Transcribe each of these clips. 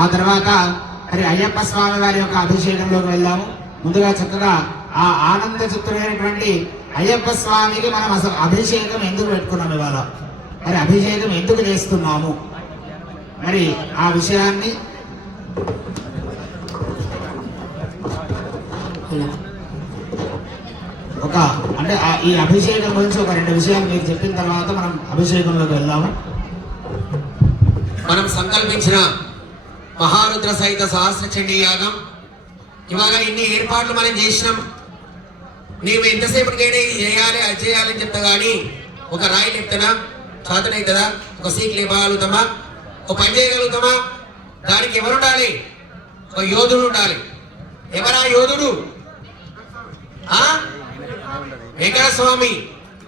ఆ తర్వాత మరి అయ్యప్ప స్వామి వారి యొక్క అభిషేకంలోకి వెళ్దాము. ముందుగా చక్కగా ఆ ఆనంద చిత్తుడైనటువంటి అయ్యప్ప స్వామికి మనం అసలు అభిషేకం ఎందుకు పెట్టుకున్నాం, ఇవాళ మరి అభిషేకం ఎందుకు చేస్తున్నాము, మరి ఆ విషయాన్ని అంటే ఈ అభిషేకం గురించి ఒక 2 విషయాలు మీరు చెప్పిన తర్వాత మనం అభిషేకంలోకి వెళ్దాము. మనం సంకల్పించిన మహారుద్ర సహిత సహస్ర చండీ యాగం ఇవాళ ఇన్ని ఏర్పాట్లు మనం చేసినాం. నీవు ఎంతసేపటికైనా ఇది చేయాలి అది చేయాలని చెప్తా కానీ ఒక రాయి చెప్తానా చేతనవుతుందా? ఒక సీక్ లేపగలుగుతామా? ఒక పని చేయగలుగుతామా? దానికి ఎవరు ఉండాలి? ఒక యోధుడు ఉండాలి. ఎవరా యోధుడు? వెంకటస్వామి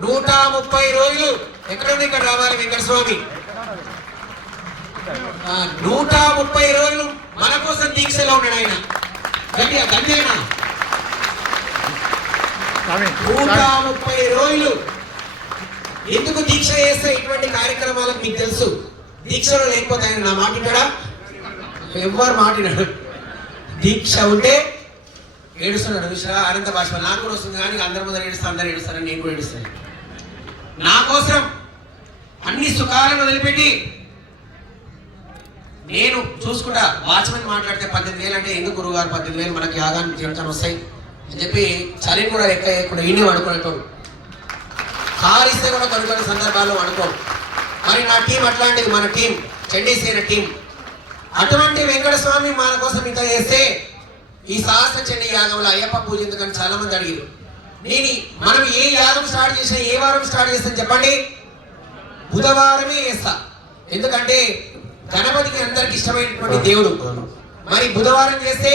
130 రోజులు ఎక్కడుంది? ఇక్కడ రావాలి వెంకటస్వామి. 130 రోజులు మన కోసం దీక్షలో ఉన్నాడు ఆయన. గట్టిగా గంజేనా 130 రోజులు ఎందుకు దీక్ష చేస్తే ఇటువంటి కార్యక్రమాలకు మీకు తెలుసు. దీక్షలో లేకపోతే ఆయన నా మాటినాడా? ఎవరు మాటినాడు? దీక్ష ఉంటే ఏడుస్తున్నాడు. విషయ అనంత భాష నాకు కూడా వస్తుంది కానీ అందరి ముందర ఏడుస్తా, అందరు ఏడుస్తారని నేను కూడా ఏడుస్తాను. నా కోసం అన్ని సుఖాలను వదిలిపెట్టి నేను చూసుకుంటా. వాచ్మెన్ మాట్లాడితే 18,000 అంటే ఎందుకు గురువుగారు 18,000 మనకి యాగానికి జీవితం వస్తాయి అని చెప్పి చలి కూడా ఎక్కడ ఇన్ని అనుకునేటోడు. కారు ఇస్తే కూడా కొన్ని సందర్భాల్లో అనుకో. మరి నా టీం అట్లాంటిది, మన టీం చండీసేన టీం. అటువంటి వెంకటస్వామి మన కోసం ఇంత చేస్తే ఈ సహస్ర చండీ యాగంలో అయ్యప్ప పూజ ఎందుకని చాలా మంది అడిగారు. మనం ఏ యాగం స్టార్ట్ చేసినా ఏ వారం స్టార్ట్ చేస్తాం చెప్పండి? బుధవారమే చేస్తా. ఎందుకంటే గణపతికి అందరికి ఇష్టమైనటువంటి దేవుడు. మరి బుధవారం చేస్తే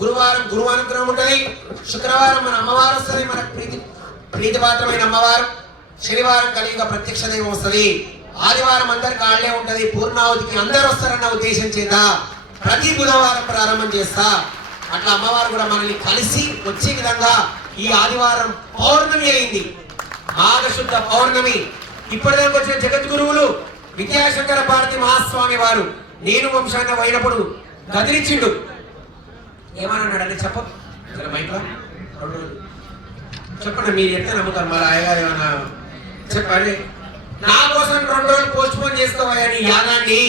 గురువారం గురువానుగ్రహం ఉంటుంది, శుక్రవారం మన అమ్మవారు వస్తుంది, మన ప్రీతిపాత్రమైన అమ్మవారు, శనివారం కలియుగ ప్రత్యక్ష దైవం వస్తుంది, ఆదివారం అందరికి ఆళ్లే ఉంటది, పూర్ణావతికి అందరు వస్తారన్న ఉద్దేశం చేత ప్రతి బుధవారం ప్రారంభం చేస్తా. అట్లా అమ్మవారు కూడా మనల్ని కలిసి వచ్చే విధంగా ఈ ఆదివారం పౌర్ణమి అయింది, మాఘశుద్ధ పౌర్ణమి. ఇప్పటిదాకా వచ్చిన జగద్గురువులు విద్యాశంకర భారతి మహాస్వామి వారు నేను వంశాన్ని పోయినప్పుడు గదిలిచ్చిండు. ఏమన్నాడంటే చెప్పండి మీరు ఎంత నమ్ముతారు? మరి అయ్యగారు ఏమన్నా చెప్పండి. నా కోసం 2 రోజులు పోస్ట్ పోన్ చేసుకోవాలని యాగాన్ని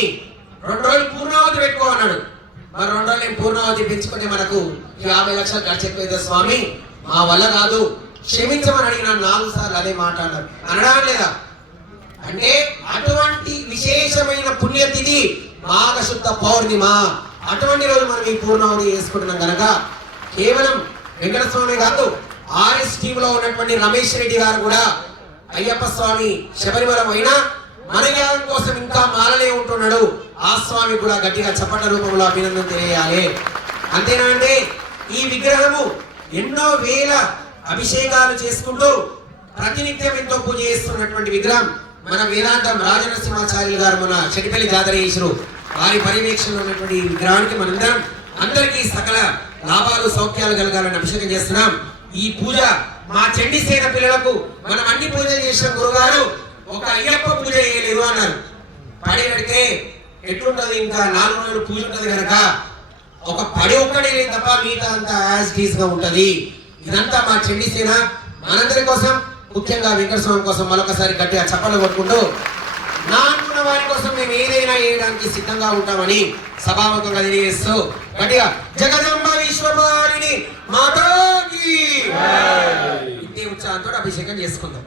2 రోజులు పూర్ణావతి పెట్టుకో అన్నాడు. మరి 2 రోజులు నేను పూర్ణావతి పెంచుకుంటే మనకు 50 లక్షలు ఖర్చు ఎక్కువైతే స్వామి మా వల్ల కాదు క్షమించమని అడిగిన 4 సార్లు అదే మాట్లాడారు. అనడా లేదా? అంటే అటువంటి విశేషమైన పుణ్యతిథి మాఘశుద్ధ పౌర్ణిమ. అటువంటి రోజు మనం ఈ పూర్ణావతి చేసుకుంటున్నాం కనుక కేవలం వెంకటస్వామి కాదు, ఆర్ఎస్ టీమ్ లో ఉన్నటువంటి రమేష్ రెడ్డి గారు కూడా అయ్యప్ప స్వామి శబరిమలం అయినా మన యాగం కోసం ఇంకా మాలలే ఉంటున్నాడు. ఆ స్వామి కూడా గట్టిగా చప్పట రూపంలో అభినందన తెలియాలి. అంతేనా అంటే ఈ విగ్రహము ఎన్నో వేల అభిషేకాలు చేసుకుంటూ ప్రతినిత్యం ఎంతో పూజ చేస్తున్నటువంటి విగ్రహం. మన వేదాంతం రాజనరసింహాచార్యులు గారు మన చెడిపల్లి జాతర చేసిరు. వారి పర్యవేక్షణలో ఉన్నటువంటి ఈ విగ్రహానికి మనందరం అందరికీ సకల లాభాలు సౌఖ్యాలు కలగాలని అభిషేకం చేస్తున్నాం. ఈ పూజ మా చండీసేన పిల్లలకు మనం అన్ని పూజలు చేసిన గురుగారు ఒక అయ్యప్ప పూజ చేయలేదు అన్నారు. పడి పెడితే ఎట్లుంటది? ఇంకా 4 రోజులు పూజ ఉంటది కనుక ఒక పడి ఒక్కడే లేదు తప్ప మిగతా అంతా యాజ్ టీజ్ గా ఉంటది. ఇదంతా మా చండీసేన మనందరి కోసం, ముఖ్యంగా వెంకటస్వామి కోసం మరొకసారి గట్టిగా చప్పట్లు కొట్టుకుంటూ నా అనుకున్న వారి కోసం మేము ఏదైనా చేయడానికి సిద్ధంగా ఉంటామని సభాముఖంగా తెలియజేస్తూ గట్టిగా జగదంబ విశ్వపాలిని మాతాకి ఇంటి ఉత్సాహంతో అభిషేకం చేసుకుందాం.